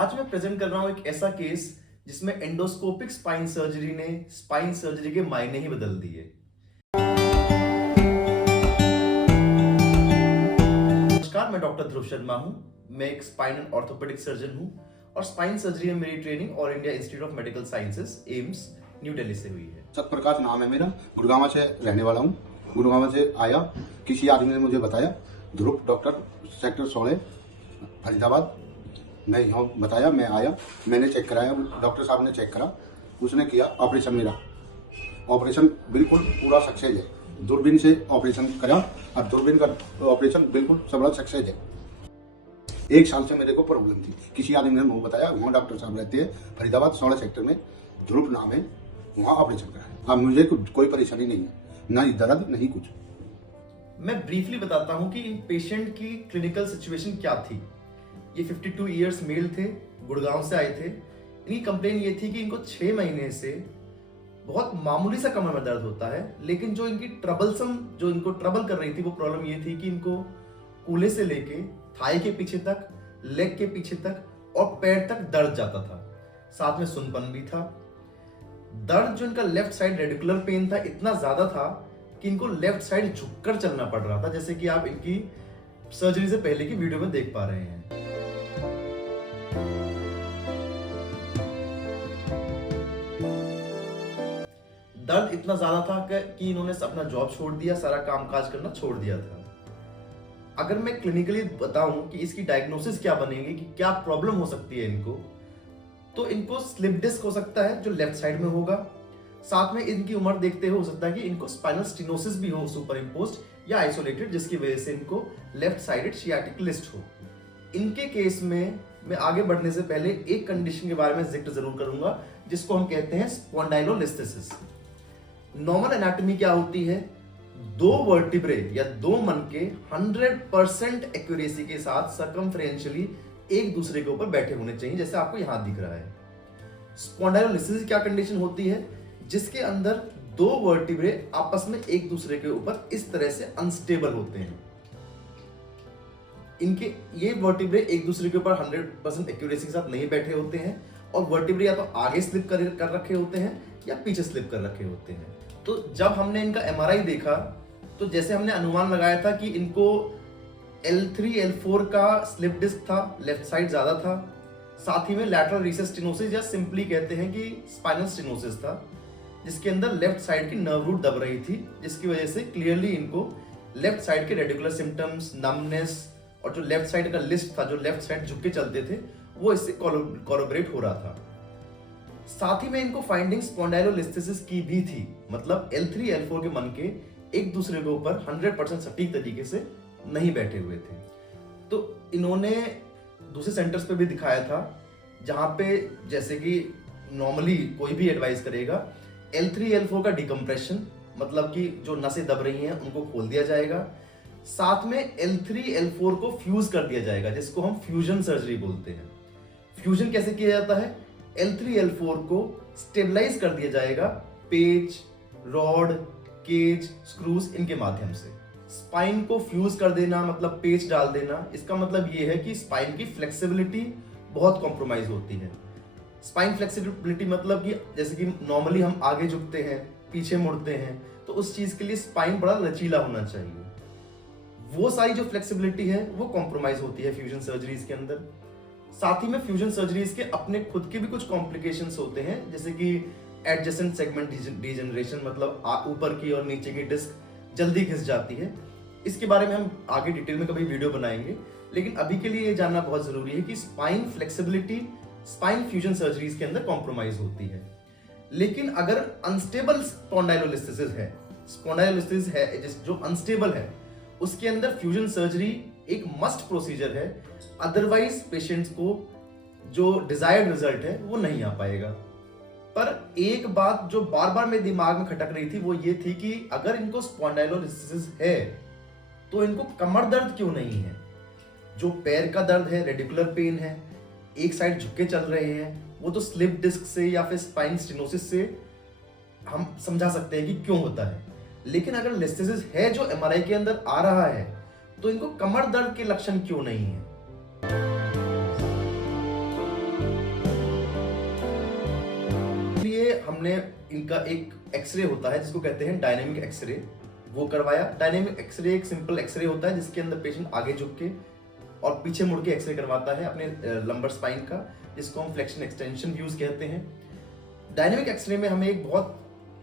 आज मैं प्रेजेंट कर रहा हूं एक ऐसा केस जिसमें एंडोस्कोपिक स्पाइन सर्जरी ने स्पाइन सर्जरी के मायने ही बदल दिए। नमस्कार, मैं डॉक्टर ध्रुव शर्मा हूं। मैं एक स्पाइन एंड ऑर्थोपेडिक सर्जन हूं और स्पाइन सर्जरी में मेरी training all India institute of medical sciences AIIMS new Delhi से हुई है। सतप्रकाश नाम है मेरा, गुड़गांव से रहने वाला हूँ। गुड़गांव से आया, किसी आदमी ने मुझे बताया ध्रुव डॉक्टर सेक्टर 16 फरीदाबाद। मैं यहाँ बताया, मैं आया, मैंने चेक कराया, डॉक्टर साहब ने चेक करा, उसने किया ऑपरेशन। मेरा ऑपरेशन बिल्कुल पूरा सक्सेस है। दूरबीन से ऑपरेशन करा और दूरबीन का ऑपरेशन बिल्कुल सब बड़ा सक्सेस है। 1 साल से मेरे को प्रॉब्लम थी, किसी आदमी ने मुझे बताया, वहाँ डॉक्टर साहब रहते हैं फरीदाबाद 16 सेक्टर में, ध्रुव नाम है, वहाँ ऑपरेशन करा। अब मुझे कोई परेशानी नहीं है, ना ही दर्द नहीं कुछ। मैं ब्रीफली बताता हूं कि इन पेशेंट की क्लिनिकल सिचुएशन क्या थी। ये 52 इयर्स मेल थे, गुड़गांव से आए थे। इनकी कंप्लेन ये थी कि इनको 6 महीने से बहुत मामूली सा कमर में दर्द होता है, लेकिन जो इनको ट्रबल कर रही थी वो प्रॉब्लम ये थी कि इनको कूल्हे से लेके थाई के पीछे तक, लेग के पीछे तक और पैर तक दर्द जाता था। साथ में सुनपन भी था। दर्द जो इनका लेफ्ट साइड रेडिकुलर पेन था इतना ज्यादा था कि इनको लेफ्ट साइड झुककर चलना पड़ रहा था, जैसे कि आप इनकी सर्जरी से पहले की वीडियो में देख पा रहे हैं। दर्द इतना ज्यादा था कि इन्होंने अपना जॉब छोड़ दिया, सारा कामकाज करना छोड़ दिया था। अगर मैं क्लिनिकली बताऊं कि इसकी डायग्नोसिस क्या बनेगी, कि क्या प्रॉब्लम हो सकती है इनको, तो इनको स्लिप डिस्क हो सकता है जो लेफ्ट साइड में होगा। साथ में इनकी उम्र देखते हुए हो सकता है कि इनको स्पाइनल स्टेनोसिस भी हो सुपर इम्पोज्ड या आइसोलेटेड, जिसकी वजह से इनको लेफ्ट साइडेड शियाटिक लिस्ट हो। इनके केस में मैं आगे बढ़ने से पहले एक कंडीशन के बारे में जिक्र जरूर करूंगा, जिसको हम कहते हैं स्पॉन्डाइलोलिस्थेसिस। नॉर्मल एनाटॉमी क्या होती है? 2 वर्टिब्रे या 2 मनके 100% एक्यूरेसी के साथ सर्कमफ्रेंशियली एक दूसरे के ऊपर बैठे होने चाहिए, जैसे आपको यहां दिख रहा है। स्पॉन्डाइलोलिसिस क्या कंडीशन होती है? जिसके अंदर 2 वर्टिब्रे आपस में एक दूसरे के ऊपर इस तरह से अनस्टेबल होते हैं। इनके ये वर्टिब्रे एक दूसरे के ऊपर 100% एक्यूरेसी के साथ नहीं बैठे होते हैं और वर्टिब्रे या तो आगे स्लिप कर रखे होते हैं या पीछे स्लिप कर रखे होते हैं। तो जब हमने इनका एमआरआई देखा तो जैसे हमने अनुमान लगाया था कि इनको L3 L4 का स्लिप डिस्क था, लेफ्ट साइड ज्यादा था। साथ ही में लैटरल रीसेस स्टेनोसिस या सिंपली कहते हैं कि स्पाइनल स्टेनोसिस था, जिसके अंदर लेफ्ट साइड की नर्व रूट दब रही थी, जिसकी वजह से क्लियरली इनको लेफ्ट साइड के रेडिकुलर सिम्टम्स, नमनेस और जो लेफ्ट साइड का लिस्ट था, जो लेफ्ट साइड झुक के चलते थे, वो इससे कोलैबोरेट हो रहा था। साथ ही में इनको फाइंडिंग स्पॉन्डाइलोलिस्थेसिस की भी थी, मतलब L3 L4 के मनके एक दूसरे के ऊपर 100% सटीक तरीके से नहीं बैठे हुए थे। तो इन्होंने दूसरे सेंटर्स पे भी दिखाया था, जहां पे जैसे कि नॉर्मली कोई भी एडवाइस करेगा L3 L4 का डिकम्प्रेशन, मतलब कि जो नसें दब रही हैं उनको खोल दिया जाएगा। साथ में L3 L4 को फ्यूज कर दिया जाएगा, जिसको हम फ्यूजन सर्जरी बोलते हैं। फ्यूजन कैसे किया जाता है? L3 L4 को स्टेबलाइज कर दिया जाएगा पेच, रॉड, केज, स्क्रूज इनके माध्यम से। स्पाइन को फ्यूज कर देना मतलब पेच डाल देना, इसका मतलब ये है कि स्पाइन की फ्लेक्सिबिलिटी बहुत कॉम्प्रोमाइज होती है। स्पाइन फ्लेक्सिबिलिटी मतलब कि जैसे कि नॉर्मली हम आगे झुकते हैं, पीछे मुड़ते हैं, तो उस चीज के लिए स्पाइन बड़ा लचीला होना चाहिए। वो सारी जो फ्लेक्सिबिलिटी है वो कॉम्प्रोमाइज होती है फ्यूजन सर्जरीज के अंदर। साथ ही में फ्यूजन सर्जरीज के अपने खुद के भी कुछ कॉम्प्लिकेशंस होते हैं, जैसे कि एडजेसेंट सेगमेंट डिजेनरेशन, मतलब ऊपर की और नीचे की डिस्क जल्दी घिस जाती है। इसके बारे में हम आगे डिटेल में कभी वीडियो बनाएंगे, लेकिन अभी के लिए ये जानना बहुत जरूरी है कि spine flexibility spine fusion surgeries के अंदर कॉम्प्रोमाइज होती है। लेकिन अगर अनस्टेबल स्पॉन्डाइलोलिस्थेसिस है जो अनस्टेबल है, उसके अंदर फ्यूजन सर्जरी एक मस्ट प्रोसीजर है, अदरवाइज पेशेंट्स को जो डिजायर्ड रिजल्ट है वो नहीं आ पाएगा। पर एक बात जो बार बार मेरे दिमाग में खटक रही थी वो ये थी कि अगर इनको स्पॉन्डाइलोलिसिस है तो इनको कमर दर्द क्यों नहीं है? जो पैर का दर्द है, रेडिकुलर पेन है, एक साइड झुके चल रहे हैं, वो तो स्लिप डिस्क से या फिर स्पाइन स्टेनोसिस से हम समझा सकते हैं कि क्यों होता है। लेकिन अगर लिस्थेसिस है जो एमआरआई के अंदर आ रहा है, तो इनको कमर दर्द के लक्षण क्यों नहीं है? हमने इनका एक एक्सरे होता है जिसको कहते हैं डायनेमिक एक्सरे, वो करवाया। डायनेमिक एक्सरे एक सिंपल एक्सरे होता है जिसके अंदर पेशेंट आगे झुक के और पीछे मुड़ के एक्सरे करवाता है अपने लंबर स्पाइन का, जिसको हम फ्लेक्शन एक्सटेंशन व्यूज कहते हैं। डायनेमिक एक्सरे में हमें एक बहुत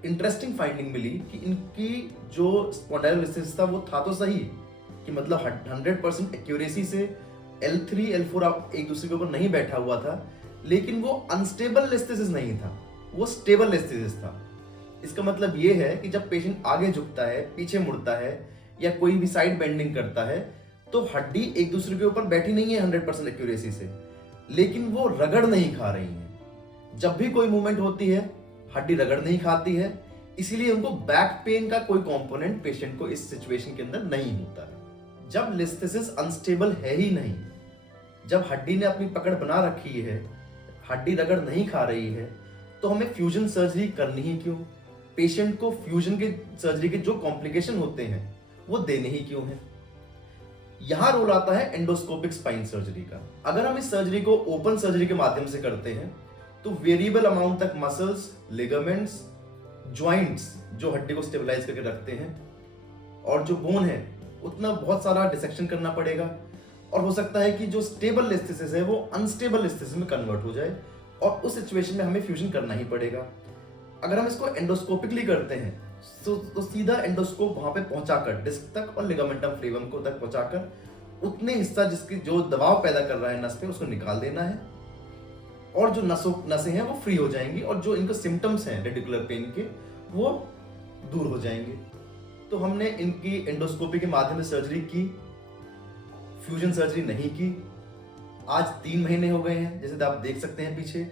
इंटरेस्टिंग फाइंडिंग मिली कि इनकी जो स्पॉन्डाइलोलिसिस था वो था तो सही कि मतलब 100% एक्यूरेसी से L3 L4 एक दूसरे के ऊपर नहीं बैठा हुआ था, लेकिन वो अनस्टेबल लिस्थेसिस नहीं था, वो स्टेबल लिस्थेसिस था। इसका मतलब ये है कि जब पेशेंट आगे झुकता है, पीछे मुड़ता है या कोई भी साइड बेंडिंग करता है तो हड्डी एक दूसरे के ऊपर बैठी नहीं है 100% एक्यूरेसी से, लेकिन वो रगड़ नहीं खा रही है। जब भी कोई मूवमेंट होती है हड्डी रगड़ नहीं खाती है, इसीलिए उनको बैक पेन का कोई कंपोनेंट पेशेंट को इस सिचुएशन के अंदर नहीं होता है। जब लिस्थेसिस अनस्टेबल है ही नहीं, जब हड्डी ने अपनी पकड़ बना रखी है, हड्डी रगड़ नहीं खा रही है, तो हमें फ्यूजन सर्जरी करनी ही क्यों? पेशेंट को फ्यूजन के सर्जरी के जो कॉम्प्लिकेशन होते हैं वो देने ही क्यों हैं? यहां रोल आता है एंडोस्कोपिक स्पाइन सर्जरी का। अगर हम इस सर्जरी को ओपन सर्जरी के माध्यम से करते हैं तो वेरिएबल अमाउंट तक मसल्स, लिगामेंट्स, जॉइंट्स जो हड्डी को स्टेबलाइज करके रखते हैं और जो बोन है उतना बहुत सारा डिसेक्शन करना पड़ेगा, और हो सकता है कि जो स्टेबल लिस्थेसिस है वो अनस्टेबल लिस्थेसिस में कन्वर्ट हो जाए, और उस सिचुएशन में हमें फ्यूजन करना ही पड़ेगा। अगर हम इसको एंडोस्कोपिकली करते हैं तो सीधा एंडोस्कोप वहां पे पहुंचाकर डिस्क तक और लिगामेंटम फ्लेवम को तक पहुंचाकर उतने हिस्सा जिसकी जो दबाव पैदा कर रहा है नस पे उसको निकाल देना है, और जो नसें हैं वो फ्री हो जाएंगी, और जो इनको सिम्टम्स हैं रेडिकुलर पेन के वो दूर हो जाएंगे। तो हमने इनकी एंडोस्कोपी के माध्यम से सर्जरी की, फ्यूजन सर्जरी नहीं की। आज 3 महीने हो गए हैं, जैसे आप देख सकते हैं पीछे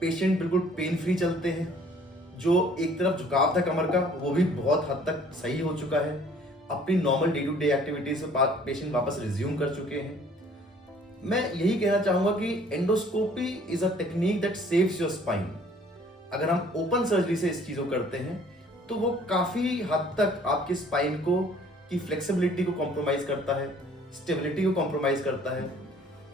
पेशेंट बिल्कुल पेन फ्री चलते हैं। जो एक तरफ झुकाव था कमर का वो भी बहुत हद तक सही हो चुका है। अपनी normal day to day activities से पेशेंट वापस रिज्यूम कर चुके हैं। मैं यही कहना चाहूंगा कि endoscopy is a technique that saves your spine. अगर हम ओपन सर्जरी से इस चीज को करते हैं तो वो काफी हद तक आपके स्पाइन को की फ्लेक्सिबिलिटी को कॉम्प्रोमाइज करता है, स्टेबिलिटी को कॉम्प्रोमाइज करता है।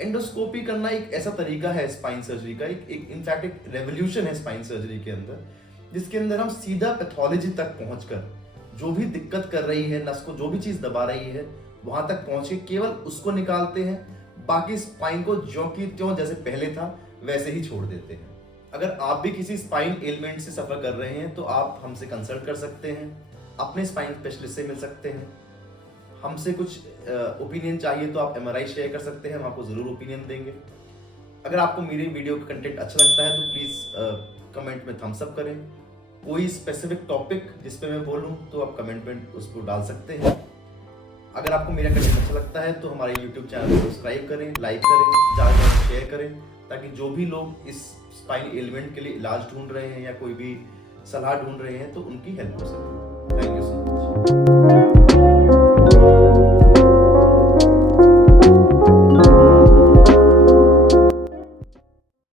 एंडोस्कोपी करना एक ऐसा तरीका है स्पाइन सर्जरी का, एक इनफैक्ट एक रेवोल्यूशन है स्पाइन सर्जरी के अंदर, जिसके अंदर हम सीधा पैथोलॉजी तक पहुंचकर जो भी दिक्कत कर रही है नस को, जो भी चीज दबा रही है वहां तक पहुंच के केवल उसको निकालते हैं, बाकी स्पाइन को ज्यों की त्यों जैसे पहले था वैसे ही छोड़ देते हैं। अगर आप भी किसी स्पाइन एलिमेंट से सफर कर रहे हैं तो आप हमसे कंसल्ट कर सकते हैं, अपने स्पाइन स्पेशलिस्ट से मिल सकते हैं। हमसे कुछ ओपिनियन चाहिए तो आप MRI शेयर कर सकते हैं, हम आपको जरूर ओपिनियन देंगे। अगर आपको मेरी वीडियो का कंटेंट अच्छा लगता है तो प्लीज कमेंट में थम्स अप करें। कोई स्पेसिफिक टॉपिक जिस पे मैं बोलूं तो आप कमेंट में उसको डाल सकते हैं। अगर आपको मेरा कंटेंट अच्छा लगता है तो हमारे YouTube चैनल को सब्सक्राइब करें, लाइक करें, ज़्यादा शेयर करें, ताकि जो भी लोग इस स्पाइन एलिमेंट के लिए इलाज ढूंढ रहे हैं या कोई भी सलाह ढूंढ रहे हैं तो उनकी हेल्प हो सके। Thank you so much.